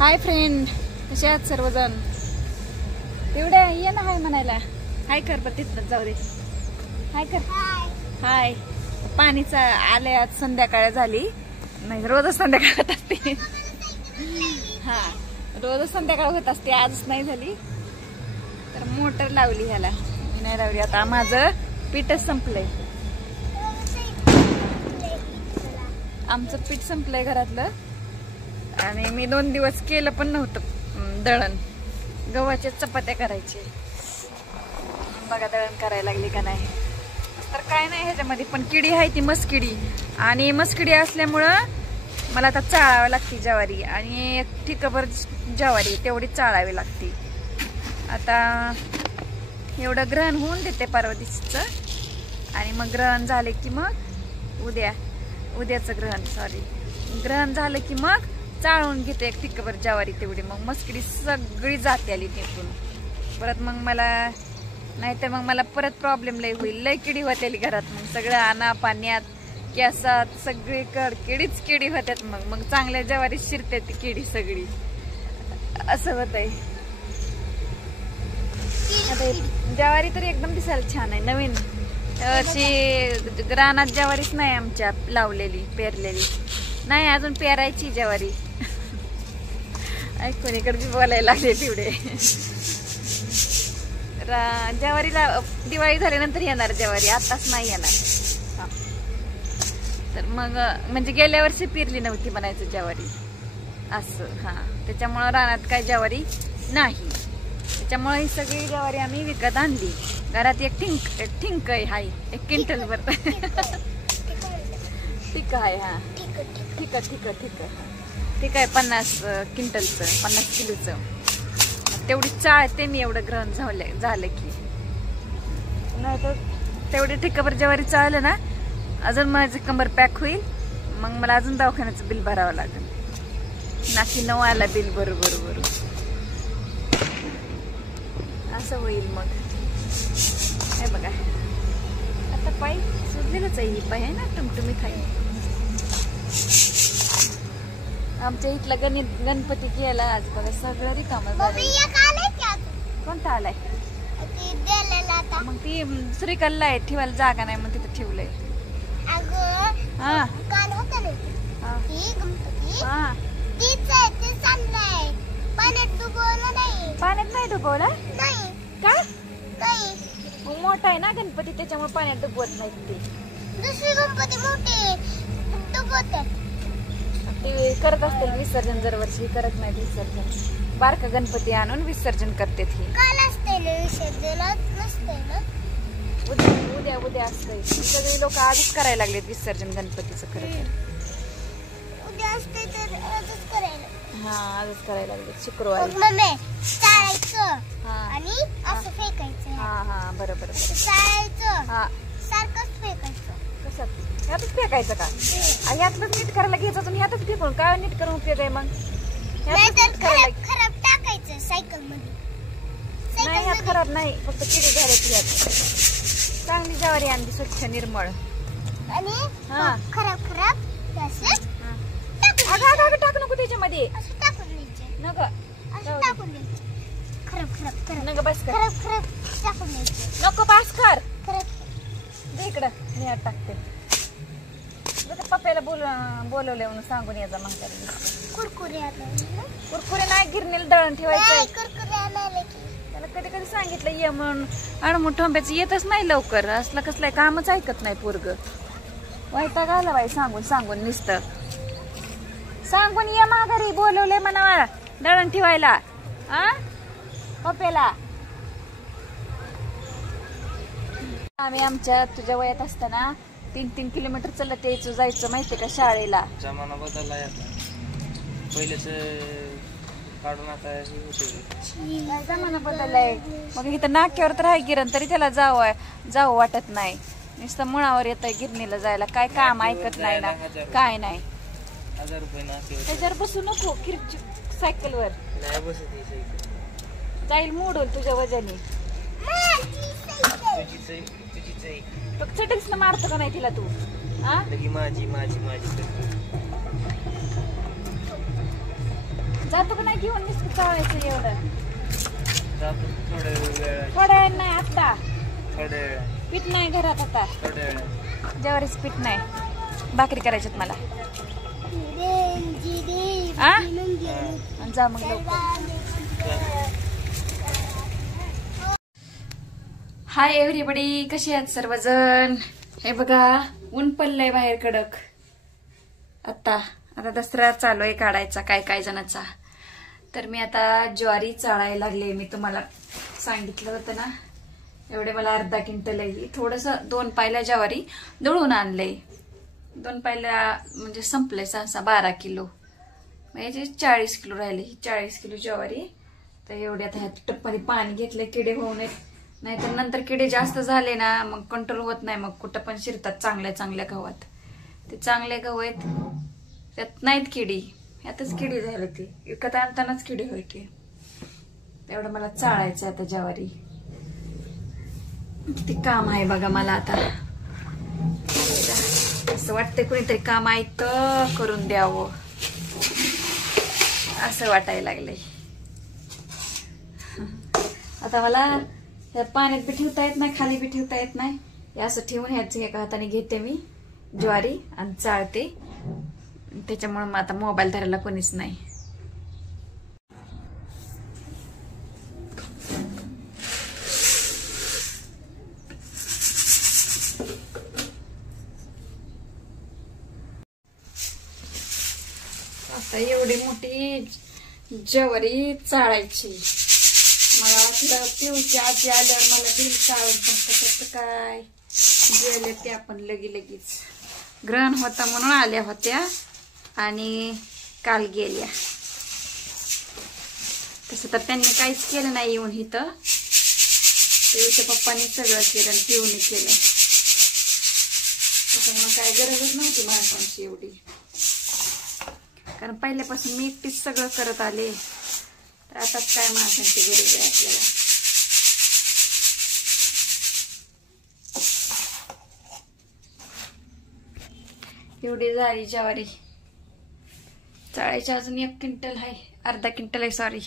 Hi friend, कसे आहात सर्वजण? तेवढ्या ये ना हाय म्हणायला. हाय कर बरं, तिथं जाऊ दे. हाय कर. हाय. पाणीचा आले, आज संध्याकाळ झाली. नाही, रोजच संध्याकाळ होत असते. हा, रोजच संध्याकाळ होत असते, आजच नाही झाली. तर मोटर लावली ह्याला, मी नाही लावली. आता माझं पीठच संपलंय. आमचं पीठ संपलंय घरातलं. आणि मी 2 दिवस केलं पण नव्हतं दळण. गव्हाच्या चपात्या करायचे. बघा दळण करायला लागली का नाही. तर काय नाही ह्याच्यामध्ये, पण किडी आहे ती मस्किडी. आणि मस्किडी असल्यामुळं मला आता चाळावी लागते ज्वारी. आणि ठिकाभर ज्वारी तेवढी चाळावी लागते. आता एवढं ग्रहण होऊन देते परवा. आणि मग ग्रहण झाले की मग उद्याचं ग्रहण झालं की मग चाळून घेते एक ठिकाभर ज्वारी तेवढी. मग मस्किडी सगळी जाते आली निघून. परत मग मला नाहीतर मग मला परत प्रॉब्लेम लय होईल. लय किडी होत्याली घरात. मग सगळं आणा पाण्यात केसात सगळीकडे किडी होत्यात. मग चांगल्या ज्वारी शिरते ती किडी सगळी. असं होत आहे. आता ज्वारी तर एकदम दिसायला छान आहे, नवीन. अशी रानात ज्वारीच नाही आमच्या लावलेली, पेरलेली नाही अजून. पेरायची ज्वारी. कोणीकडे बोलायला लागले तेवढे. ज्वारीला दिवाळी झाल्यानंतर येणार ज्वारी, आताच नाही येणार. तर मग म्हणजे गेल्या वर्षी पेरली नव्हती म्हणायचं ज्वारी असं. हा, त्याच्यामुळं रानात काय ज्वारी नाही. त्याच्यामुळे ही सगळी ज्वारी आम्ही विकत आणली. घरात एक ठिंक आहे, एक क्विंटलभर ठीक आहे. हा, ठीक आहे. 50 क्विंटलचं, 50 किलोचं. तेवढी चाळते मी एवढं ग्रहण झालं की. नाही तर तेवढी ठिकाभर ज्वारी चाळलं ना, अजून माझी कंबर पॅक होईल. मग मला अजून दवाखान्याचं बिल भरावं लागेल. नाकी 9 आला बिल बरोबर असं होईल. मग हे बघा, आता पाय सुजलेलंच आहे. ही पाय आहे ना टमटमीत आहे. आमच्या इथला गणपती केला आज. बघा सगळं रिकामं झालं. कोणता आलाय? मग ती श्रीकल्ला आहे, ठेवायला जागा नाही मग तिथं ठेवलंय. पाण्यात नाही डुबवलं का? मोठा आहे ना गणपती, त्याच्यामुळे पाण्यात डुबवत नाही. ते गणपती मोठे ते करत असतील विसर्जन. दरवर्षी करत नाही विसर्जन. बारका गणपती आणून विसर्जन करते. उद्या असतंय. सगळे लोक आजच करायला लागलेत विसर्जन गणपतीचं. खरं हा, आजच करायला लागले शुक्रवारी. हा बरोबर. कशात? ह्यातच फेकायचं का? ह्यातच नीट करायला घ्यायचं तुम्ही. ह्यातच फेकून काय नीट करून उपयोग आहे? मग नाही, ह्यात खराब नाही, फक्त किडी घालायची. ह्यात चांगली ज्वारी आणली, स्वच्छ निर्मळ. अगं टाक नको त्याच्यामध्ये. नको बस कर. नको बस कर. इकडं मी टाकते. पप्पाला बोलवले म्हणून सांगून याचा. मग कुरकुरे नाही, गिरणीला दळण ठेवायचं. त्याला कधी कधी सांगितलं ये म्हणून. अडमूड ठोंब्याचं येतच नाही लवकर. असलं कसलं कामच ऐकत नाही पोरग. वैताग आला बाई सांगून नुसतं. सांगून ये माघारी. बोलवले म्हणा दळण ठेवायला. पप्पाला. आम्ही आमच्या तुझ्या वयात असताना 3-3 किलोमीटर चलत यायचं जायचं माहितीये का शाळेला. जमाना बदललाय आता. पहिलेच काढून आता जमाना बदललाय. मग इथं नाक्यावर तर आहे गिरण, तरी त्याला जावं वाटत नाही. नुसतं मुळावर येत गिरणीला जायला. काय काम ऐकत नाही ना, काय नाही. 1000 रुपये ना त्याच्यावर बसू नको. सायकलवर जाईल मोडून तुझ्या वजनी. चटच मारतो का नाही तिला तू? माझी जातो का नाही घेऊन नुसतं चाळायचं एवढं? जातो थोड्या वेळ. थोड्या वेळ नाही आता. थोड्या वेळ. पीठ नाही घरात आता. थोड्या वेळ. ज्वारीच पीठ नाही. भाकरी करायच्यात मला. आ? जा मग लवकर. हाय एव्हरीबडी, कशी आहात सर्वजण? हे बघा ऊन पडलंय बाहेर कडक. आता दसरा चालू आहे काढायचा काय काय जणांचा. तर मी आता ज्वारी चाळायला लागले. मी तुम्हाला सांगितलं होतं ना, एवढे मला अर्धा क्विंटल आहे. थोडस 2 पायल्या ज्वारी दळून आणलंय. 2 पायल्या म्हणजे संपलंय 12 किलो, म्हणजे 40 किलो राहिले. 40 किलो ज्वारी. तर एवढ्या आता ह्यात टप्पाने पाणी घेतलंय किडे होऊ नयेत, नाहीतर नंतर किडे जास्त झाले ना मग कंट्रोल होत नाही. मग कुठं पण शिरतात चांगल्या गव्हात. ते चांगले गहू आहेत, त्यात नाहीत किडी, यातच किडी झाली. ती विकत आणतानाच किडी व्हायची. एवढं मला चाळायचं आता ज्वारी. ते काम आहे बघा मला आता. असं वाटतंय कुणीतरी काम ऐकतं करून द्यावं असं वाटायला लागलंय. आता मला पाण्यात बी ठेवता येत नाही, खाली बी ठेवता येत नाही. हे असं ठेवून ह्याच एका हाताने घेते मी ज्वारी आणि चाळते. त्याच्यामुळे मग आता मोबाईल धरायला कोणीच नाही. आता एवढी मोठी ज्वारी चाळायची. मला वाटलं पिऊची आजी आल्यावर मला दिल चाळून, पण कसं काय गेले ते आपण लगेच. ग्रहण होता म्हणून आल्या होत्या आणि काल गेल्या. तसं तर त्यांनी काहीच केलं नाही येऊन इथं. पिऊच्या पप्पांनी सगळं केलं आणि पिऊने केलं. त्याच्यामुळे काय गरजच नव्हती माणसांची एवढी, कारण पहिल्यापासून मी एकटीच सगळं करत आले. तर आताच काय माणसांची गरज आहे आपल्याला. एवढी झाली ज्वारी चाळायची. अजून 1 क्विंटल आहे, अर्धा क्विंटल आहे सॉरी.